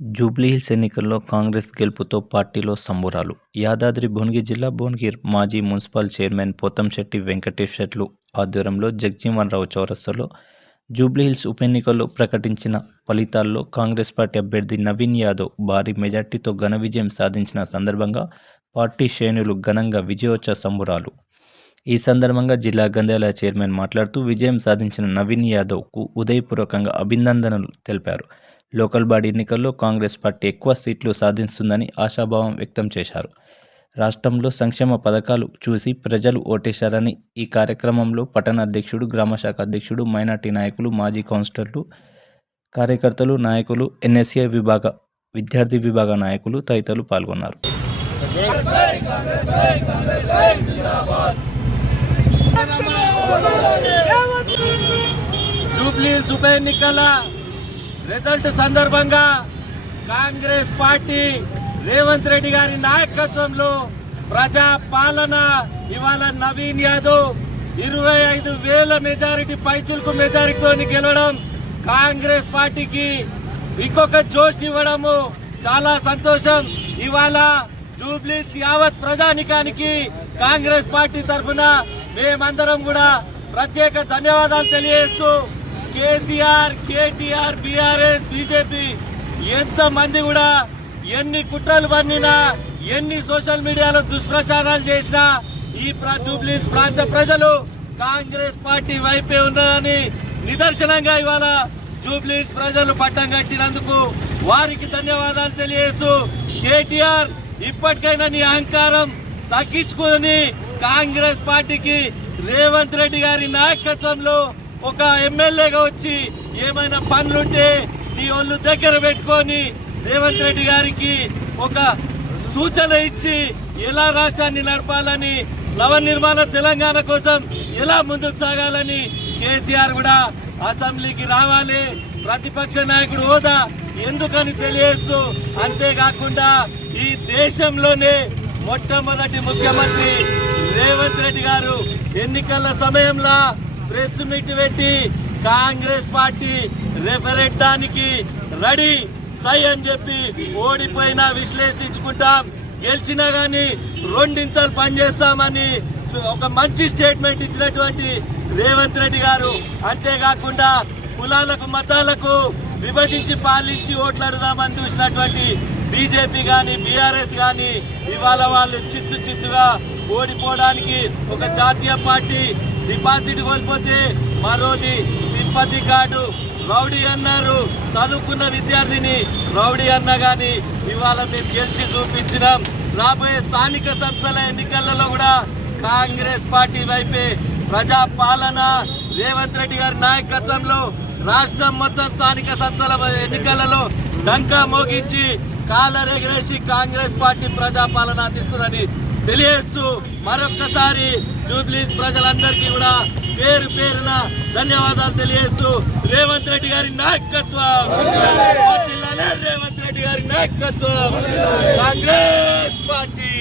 జూబ్లీహిల్స్ ఎన్నికల్లో కాంగ్రెస్ గెలుపుతో పార్టీలో సంబురాలు. యాదాద్రి భువనగిరి జిల్లా భువనగిరి మాజీ మున్సిపల్ చైర్మన్ పోతంశెట్టి వెంకటేశ్వర్లు ఆధ్వర్యంలో జగజీవన్రావు చౌరస్తాలో జూబ్లీహిల్స్ ఉప ఎన్నికల్లో ప్రకటించిన ఫలితాల్లో కాంగ్రెస్ పార్టీ అభ్యర్థి నవీన్ యాదవ్ భారీ మెజార్టీతో ఘన విజయం సాధించిన సందర్భంగా పార్టీ శ్రేణులు ఘనంగా విజయోత్సవ సంబురాలు. ఈ సందర్భంగా జిల్లా గ్రంథాలయ చైర్మన్ మాట్లాడుతూ విజయం సాధించిన నవీన్ యాదవ్కు ఉదయపూర్వకంగా అభినందనలు తెలిపారు. లోకల్ బాడీ ఎన్నికల్లో కాంగ్రెస్ పార్టీ ఎక్కువ సీట్లు సాధిస్తుందని ఆశాభావం వ్యక్తం చేశారు. రాష్ట్రంలో సంక్షేమ పథకాలు చూసి ప్రజలు ఓటేశారని ఈ కార్యక్రమంలో పట్టణ అధ్యక్షుడు, గ్రామశాఖ అధ్యక్షుడు, మైనార్టీ నాయకులు, మాజీ కౌన్సిలర్లు, కార్యకర్తలు, నాయకులు, ఎన్ఎస్ఏ విభాగ, విద్యార్థి విభాగ నాయకులు తదితరులు పాల్గొన్నారు. జూబ్లీహిల్స్ ఉప ఎన్నికల రిజల్ట్ సందర్భంగా కాంగ్రెస్ పార్టీ రేవంత్ రెడ్డి గారి నాయకత్వంలో ప్రజా పాలన ఇవాళ నవీన్ యాదవ్ 25,000 మెజారిటీ పైచిలకు మెజారిటీతో గెలవడం కాంగ్రెస్ పార్టీకి ఇంకొక జోష్ ఇవ్వడము చాలా సంతోషం. ఇవాళ జూబ్లీహిల్స్ యావత్ ప్రజానికానికి కాంగ్రెస్ పార్టీ తరఫున మేమందరం కూడా ప్రత్యేక ధన్యవాదాలు తెలియజేస్తూ కేసీఆర్, కేటీఆర్, బీఆర్ఎస్, బీజేపీ ఎంతమంది కూడా ఎన్ని కుట్రలు పన్నినా, ఎన్ని సోషల్ మీడియాలో దుష్ప్రచారాలు చేసినా ఈ జూబ్లీహిల్స్ ప్రాంత ప్రజలు కాంగ్రెస్ పార్టీ వైపే ఉన్నారని నిదర్శనంగా ఇవాళ జూబ్లీహిల్స్ ప్రజలు పట్టం కట్టినందుకు వారికి ధన్యవాదాలు తెలియజేస్తూ కేటీఆర్ ఇప్పటికైనా నీ అహంకారం తగ్గించుకుని కాంగ్రెస్ పార్టీకి రేవంత్ రెడ్డి గారి నాయకత్వంలో ఒక ఎమ్మెల్యేగా వచ్చి ఏమైనా పనులుంటే నీ ఒళ్ళు దగ్గర పెట్టుకొని రేవంత్ రెడ్డి గారికి ఒక సూచన ఇచ్చి ఎలా రాష్ట్రాన్ని నడపాలని, నవనిర్మాణ తెలంగాణ కోసం ఎలా ముందుకు సాగాలని కేసీఆర్ కూడా అసెంబ్లీకి రావాలి, ప్రతిపక్ష నాయకుడు హోదా ఎందుకని తెలియజేస్తూ, అంతేకాకుండా ఈ దేశంలోనే మొట్టమొదటి ముఖ్యమంత్రి రేవంత్ రెడ్డి గారు ఎన్నికల సమయంలో ప్రెస్ మీట్ పెట్టి కాంగ్రెస్ పార్టీ రెఫరెండానికి రెడీ సై అని చెప్పి ఓడిపోయినా విశ్లేషించుకుంటాం, గెలిచినా కానీ రెండింతలు పనిచేస్తామని ఒక మంచి స్టేట్మెంట్ ఇచ్చినటువంటి రేవంత్ రెడ్డి గారు, అంతేకాకుండా కులాలకు మతాలకు విభజించి పాలించి ఓట్లాడుదామని చూసినటువంటి బీజేపీ కానీ బీఆర్ఎస్ కానీ ఇవాళ వాళ్ళు చిత్తుగా ఓడిపోవడానికి ఒక జాతీయ పార్టీ డిపాజిట్ కోల్పోతే మరోది సింపతి కార్డు రౌడీ అన్నారు. చదువుకున్న విద్యార్థిని రౌడీ అన్నా కానీ ఇవాళ మేము గెలిచి చూపించినాం. రాబోయే స్థానిక సంస్థల ఎన్నికలలో కూడా కాంగ్రెస్ పార్టీ వైపే ప్రజా పాలన రేవంత్ రెడ్డి గారి నాయకత్వంలో రాష్ట్రం మొత్తం స్థానిక సంస్థల ఎన్నికలలో డంకా మోగించి కాలరెగరేసి కాంగ్రెస్ పార్టీ ప్రజాపాలన అందిస్తుందని తెలియజేస్తూ మరొక్కసారి జూబ్లీహిల్స్ ప్రజలందరికీ కూడా పేరు పేరున ధన్యవాదాలు తెలియజేస్తూ రేవంత్ రెడ్డి గారి నాయకత్వం, రేవంత్ రెడ్డి గారి నాయకత్వం, కాంగ్రెస్ పార్టీ.